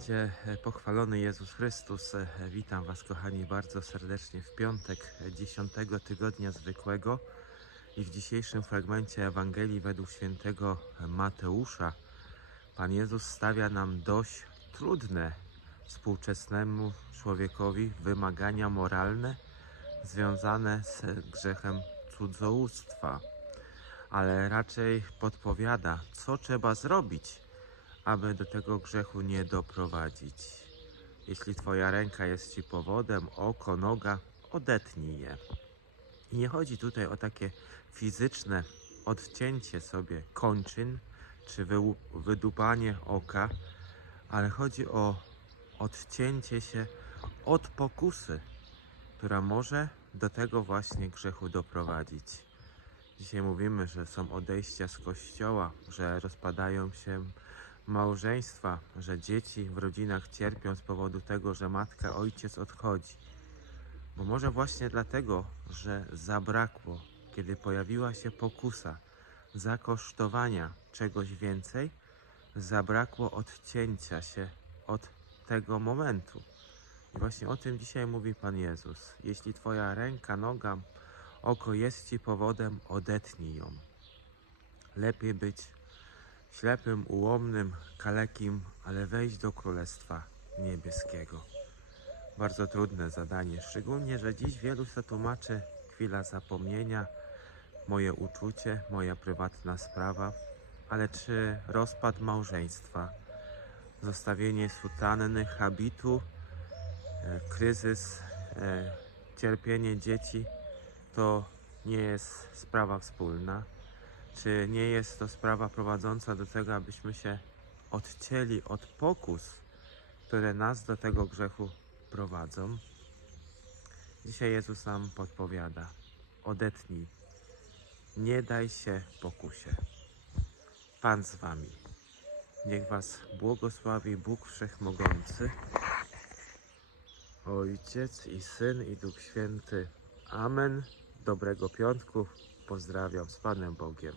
Witajcie, e, pochwalony Jezus Chrystus. E, Witam Was, kochani, bardzo serdecznie w piątek e, 10 tygodnia zwykłego. I w dzisiejszym fragmencie Ewangelii według świętego Mateusza Pan Jezus stawia nam dość trudne współczesnemu człowiekowi wymagania moralne związane z grzechem cudzołóstwa, ale raczej podpowiada, co trzeba zrobić, aby do tego grzechu nie doprowadzić. Jeśli Twoja ręka jest Ci powodem, oko, noga, odetnij je. I nie chodzi tutaj o takie fizyczne odcięcie sobie kończyn czy wydupanie oka, ale chodzi o odcięcie się od pokusy, która może do tego właśnie grzechu doprowadzić. Dzisiaj mówimy, że są odejścia z kościoła, że rozpadają się małżeństwa, że dzieci w rodzinach cierpią z powodu tego, że matka, ojciec odchodzi. Bo może właśnie dlatego, że zabrakło, kiedy pojawiła się pokusa zakosztowania czegoś więcej, zabrakło odcięcia się od tego momentu. I właśnie o tym dzisiaj mówi Pan Jezus. Jeśli Twoja ręka, noga, oko jest Ci powodem, odetnij ją. Lepiej być ślepym, ułomnym, kalekim, ale wejść do Królestwa Niebieskiego. Bardzo trudne zadanie, szczególnie, że dziś wielu se tłumaczy chwila zapomnienia, moje uczucie, moja prywatna sprawa, ale czy rozpad małżeństwa, zostawienie sutanny, habitu, e, kryzys, e, cierpienie dzieci to nie jest sprawa wspólna? Czy nie jest to sprawa prowadząca do tego, abyśmy się odcięli od pokus, które nas do tego grzechu prowadzą? Dzisiaj Jezus nam podpowiada: odetnij, nie daj się pokusie. Pan z wami. Niech was błogosławi Bóg Wszechmogący, Ojciec i Syn i Duch Święty. Amen. Dobrego piątku. Pozdrawiam z Panem Bogiem.